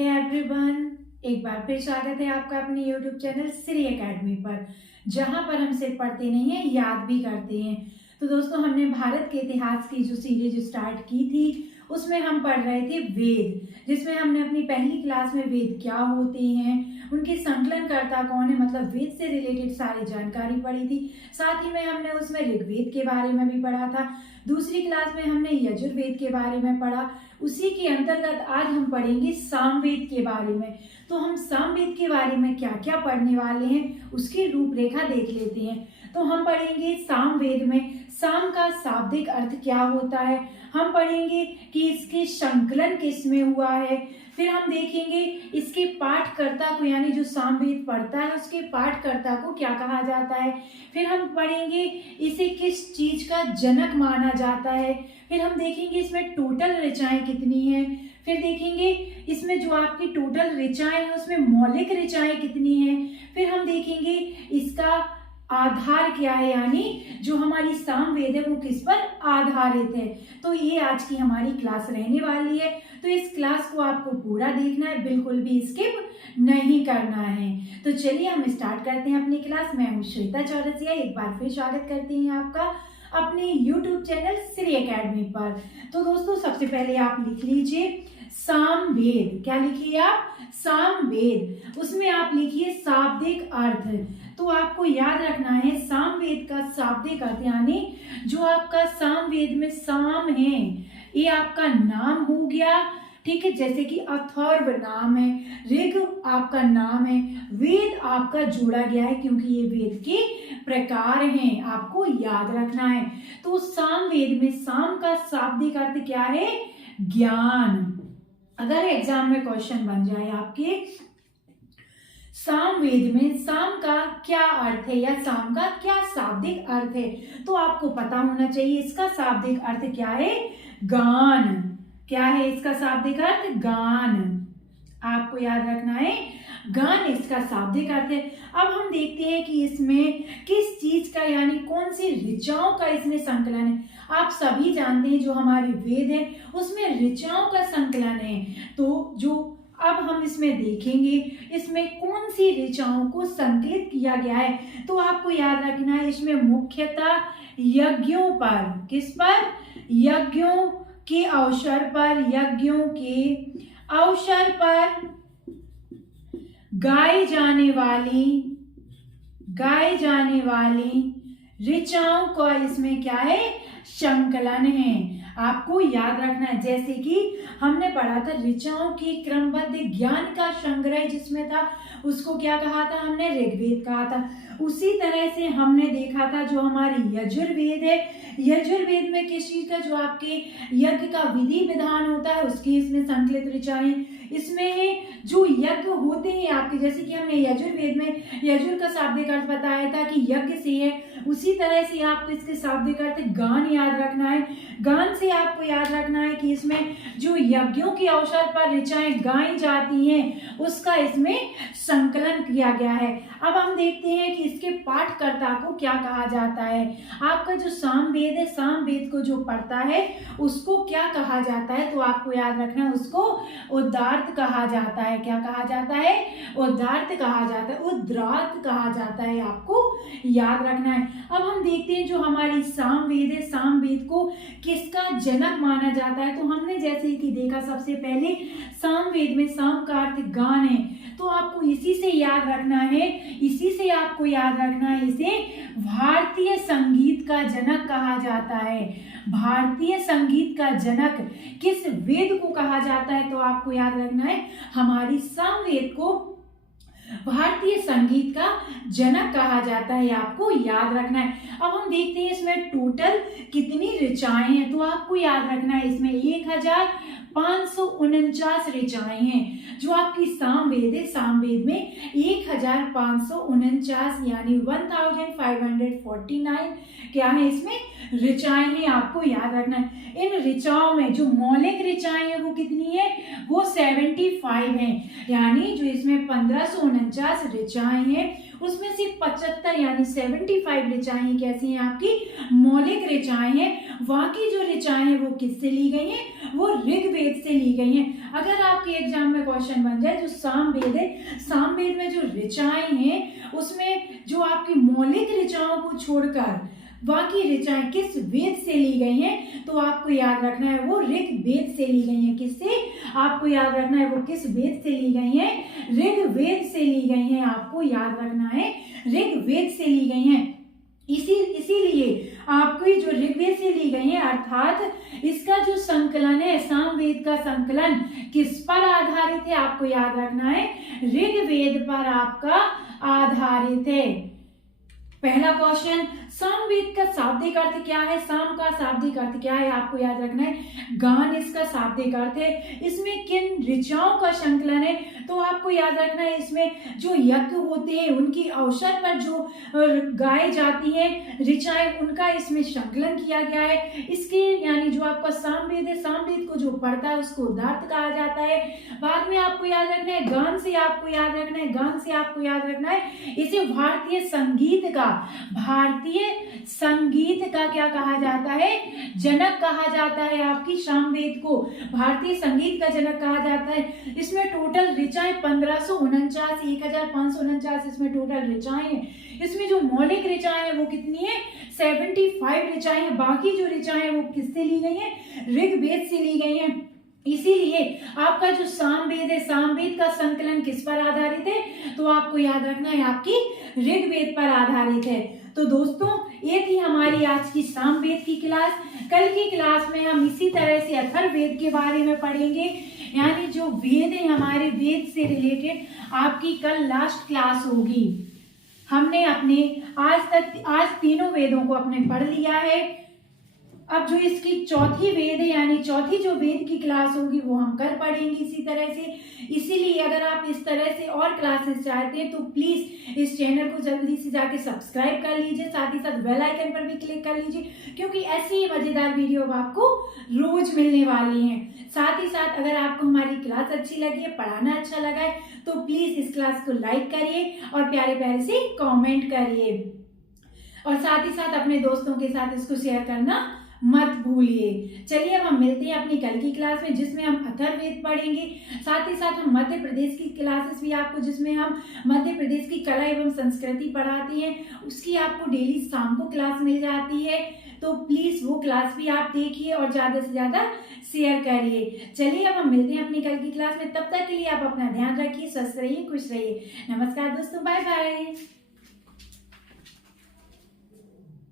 Hey everyone, एक बार फिर स्वागत है आपका अपने YouTube चैनल श्री एकेडमी पर, जहां पर हम सिर्फ पढ़ते नहीं हैं, याद भी करते हैं। तो दोस्तों, हमने भारत के इतिहास की जो सीरीज स्टार्ट की थी उसमें हम पढ़ रहे थे वेद, जिसमें हमने अपनी पहली क्लास में वेद क्या होते हैं, उनके संकलनकर्ता कौन है, मतलब वेद से रिलेटेड सारी जानकारी पढ़ी थी। साथ ही में हमने उसमें ऋग्वेद के बारे में भी पढ़ा था। दूसरी क्लास में हमने यजुर्वेद के बारे में पढ़ा। उसी के अंतर्गत आज हम पढ़ेंगे सामवेद के बारे में। तो हम सामवेद के बारे में क्या क्या पढ़ने वाले हैं उसकी रूपरेखा देख लेते हैं। तो हम पढ़ेंगे सामवेद में साम का शाब्दिक अर्थ क्या होता है, हम पढ़ेंगे कि इसके संकलन किसमें हुआ है, फिर हम देखेंगे इसके पाठकर्ता को, यानी जो सामवेद पढ़ता है उसके पाठकर्ता को क्या कहा जाता है, फिर हम पढ़ेंगे इसे किस चीज का जनक माना जाता है, फिर हम देखेंगे इसमें टोटल ऋचाएं कितनी हैं, फिर देखेंगे इसमें जो आपकी टोटल ऋचाएं हैं उसमें मौलिक ऋचाएं कितनी हैं, फिर हम देखेंगे इसका आधार क्या है, यानी जो हमारी सामवेद है वो किस पर आधारित है। तो ये आज की हमारी क्लास रहने वाली है। तो इस क्लास को आपको पूरा देखना है, बिल्कुल भी स्किप नहीं करना है। तो चलिए हम स्टार्ट करते हैं अपनी क्लास। मैं हूँ श्वेता चौरसिया, एक बार फिर स्वागत करती हैं आपका अपने YouTube चैनल श्री एकेडमी पर। तो दोस्तों, सबसे पहले आप लिख लीजिए सामवेद। क्या लिखिए आप? सामवेद। उसमें आप लिखिए शाब्दिक अर्थ। तो आपको याद रखना है सामवेद का शाब्दिक अर्थ, यानी जो आपका सामवेद में साम है ये आपका नाम हो गया, ठीक है, जैसे कि अथर्व नाम है, ऋग आपका नाम है, वेद आपका जोड़ा गया है क्योंकि ये वेद के प्रकार हैं, आपको याद रखना है। तो सामवेद में साम का शाब्दिक अर्थ क्या है? ज्ञान। अगर एग्जाम में क्वेश्चन बन जाए आपके सामवेद में साम का क्या अर्थ है या साम का क्या शाब्दिक अर्थ है, तो आपको पता होना चाहिए इसका शाब्दिक अर्थ क्या है? गान। क्या है इसका शाब्दिक अर्थ? गान। आपको याद रखना है, गान इसका शाब्दिक अर्थ है। अब हम देखते हैं कि इसमें किस चीज का, यानी कौन सी ऋचाओं का इसमें संकलन है। आप सभी जानते हैं जो हमारी वेद है उसमें ऋचाओं का संकलन है। तो जो अब हम इसमें देखेंगे इसमें कौन सी ऋचाओं को संकलित किया गया है। तो आपको याद रखना है इसमें मुख्यतः यज्ञों पर, किस पर? यज्ञों के अवसर पर, यज्ञों के अवसर पर गाई जाने वाली ऋचाओं का इसमें क्या है? संकलन है। आपको याद रखना है, जैसे कि हमने पढ़ा था ऋचाओं की क्रमबद्ध ज्ञान का संग्रह जिसमें था उसको क्या कहा था हमने? ऋग्वेद कहा था। उसी तरह से हमने देखा था जो हमारी यजुर्वेद है, यजुर्वेद में किस चीज का, जो आपके यज्ञ का विधि विधान होता है उसकी इसमें संकलित ऋचाएं। इसमें जो यज्ञ होते हैं आपके, जैसे कि हमने यजुर्वेद में यजुर का शाब्दिक अर्थ बताया था कि यज्ञ से है, उसी तरह से आपको इसके शाब्दिक अर्थ गान याद रखना है। गान से आपको याद रखना है कि इसमें जो यज्ञों के अवसर पर ऋचाएं गाई जाती हैं उसका इसमें संकलन किया गया है। अब हम देखते हैं कि इसके पाठकर्ता को क्या कहा जाता है। आपका जो सामवेद है, सामवेद को जो पढ़ता है उसको क्या कहा जाता है? तो आपको याद रखना है उसको उद्गार्थ कहा जाता है। क्या कहा जाता है? उद्गार्थ कहा जाता है, उद्गार्थ कहा जाता है, आपको याद रखना है। अब हम देखते हैं जो हमारी सामवेद है, सामवेद को किसका जनक माना जाता है। तो हमने जैसे कि देखा सबसे पहले सामवेद में साम का अर्थ गान है, तो आपको इसी से याद रखना है, इसी से आपको याद रखना है इसे भारतीय संगीत का जनक कहा जाता है। भारतीय संगीत का जनक किस वेद को कहा जाता है? तो आपको याद रखना है हमारी सामवेद को भारतीय संगीत का जनक कहा जाता है, आपको याद रखना है। अब हम देखते हैं इसमें टोटल कितनी ऋचाएं हैं। तो आपको याद रखना है इसमें 1549 ऋचाएं हैं। जो आपकी सामवेद है, सामवेद में 1549 यानी 1549 क्या है इसमें? ऋचाएं हैं, आपको याद रखना है। इन ऋचाओं में जो मौलिक ऋचाएं हैं वो कितनी है? वो 75 हैं, यानी जो इसमें 1549 ऋचाएं हैं उसमें से 75 यानी 75 ऋचाएं कैसी हैं, आपकी मौलिक ऋचाएं हैं। बाकी जो ऋचाएं हैं वो किससे ली गई हैं, वो ऋग्वेद से ली गई हैं। अगर आपके एग्जाम में क्वेश्चन बन जाए, जो सामवेद है, सामवेद में जो ऋचाएं हैं उसमें जो आपकी मौलिक ऋचाओं को छोड़कर बाकी ऋचाएं किस वेद से ली गई हैं, तो आपको याद रखना है वो ऋग्वेद से ली गई हैं। किससे, आपको याद रखना है वो किस वेद से ली गई हैं, ऋग्वेद से ली गई हैं। आपको याद रखना है ऋग्वेद से ली गई हैं। इसीलिए आपको ये जो ऋग्वेद से ली गई है, अर्थात इसका जो संकलन है, सामवेद का संकलन किस पर आधारित है, आपको याद रखना है ऋग्वेद पर आपका आधारित है। पहला क्वेश्चन, सामवेद का शाब्दिक अर्थ क्या है, साम का शाब्दिक अर्थ क्या है, आपको याद रखना है गान इसका शाब्दिक अर्थ है। इसमें किन ऋचाओं का संकलन है, तो आपको याद रखना है इसमें जो यज्ञ होते हैं उनकी अवसर पर जो गाई जाती हैं ऋचाएं, उनका इसमें संकलन किया गया है। इसके यानी जो आपका सामवेद है, सामवेद को जो पढ़ता है उसको उदार्थ कहा जाता है। बाद में आपको याद रखना है गान से आपको याद रखना है, गान से आपको याद रखना है इसे भारतीय संगीत का क्या कहा जाता है, जनक कहा जाता है। आपकी सामवेद को भारतीय संगीत का जनक कहा जाता है। इसमें टोटल ऋचाएं 1549, 1549 इसमें टोटल ऋचाएं हैं। इसमें जो मौलिक ऋचाएं हैं वो कितनी है, 75 ऋचाएं हैं। बाकी जो ऋचाएं हैं वो किससे ली गई हैं, ऋग्वेद से ली गई हैं। इसीलिए आपका जो सामवेद है, सामवेद का संकलन किस पर आधारित है, तो आपको याद रखना है आपकी ऋग्वेद पर आधारित है। तो दोस्तों ये थी हमारी आज की सामवेद की क्लास। कल की क्लास में हम इसी तरह से अथर्ववेद के बारे में पढ़ेंगे, यानी जो वेद है हमारे वेद से रिलेटेड आपकी कल लास्ट क्लास होगी। हमने अपने आज तीनों वेदों को अपने पढ़ लिया है। अब जो इसकी चौथी वेद है यानी चौथी जो वेद की क्लास होगी वो हम कर पढ़ेंगे इसी तरह से। इसीलिए अगर आप इस तरह से और क्लासेस चाहते हैं तो प्लीज इस चैनल को जल्दी से जाके सब्सक्राइब कर लीजिए, साथ ही साथ बेल आइकन पर भी क्लिक कर लीजिए, क्योंकि ऐसी ही मजेदार वीडियो आपको रोज मिलने वाली हैं। साथ ही साथ अगर आपको हमारी क्लास अच्छी लगी है, पढ़ाना अच्छा लगा है, तो प्लीज इस क्लास को लाइक करिए और प्यारे प्यारे से कॉमेंट करिए, और साथ ही साथ अपने दोस्तों के साथ इसको शेयर करना मत भूलिए। चलिए अब हम मिलते हैं अपनी कल की क्लास में, जिसमें हम अथर्ववेद पढ़ेंगे। साथ ही साथ हम मध्य प्रदेश की क्लासेस भी आपको, जिसमें हम मध्य प्रदेश की कला एवं संस्कृति पढ़ाते हैं, उसकी आपको डेली शाम को क्लास मिल जाती है। तो प्लीज वो क्लास भी आप देखिए और ज्यादा से ज्यादा शेयर करिए। चलिए अब हम मिलते हैं अपनी कल की क्लास में। तब तक के लिए आप अपना ध्यान रखिए, स्वस्थ रहिए, खुश रहिए। नमस्कार दोस्तों, बाय बाय।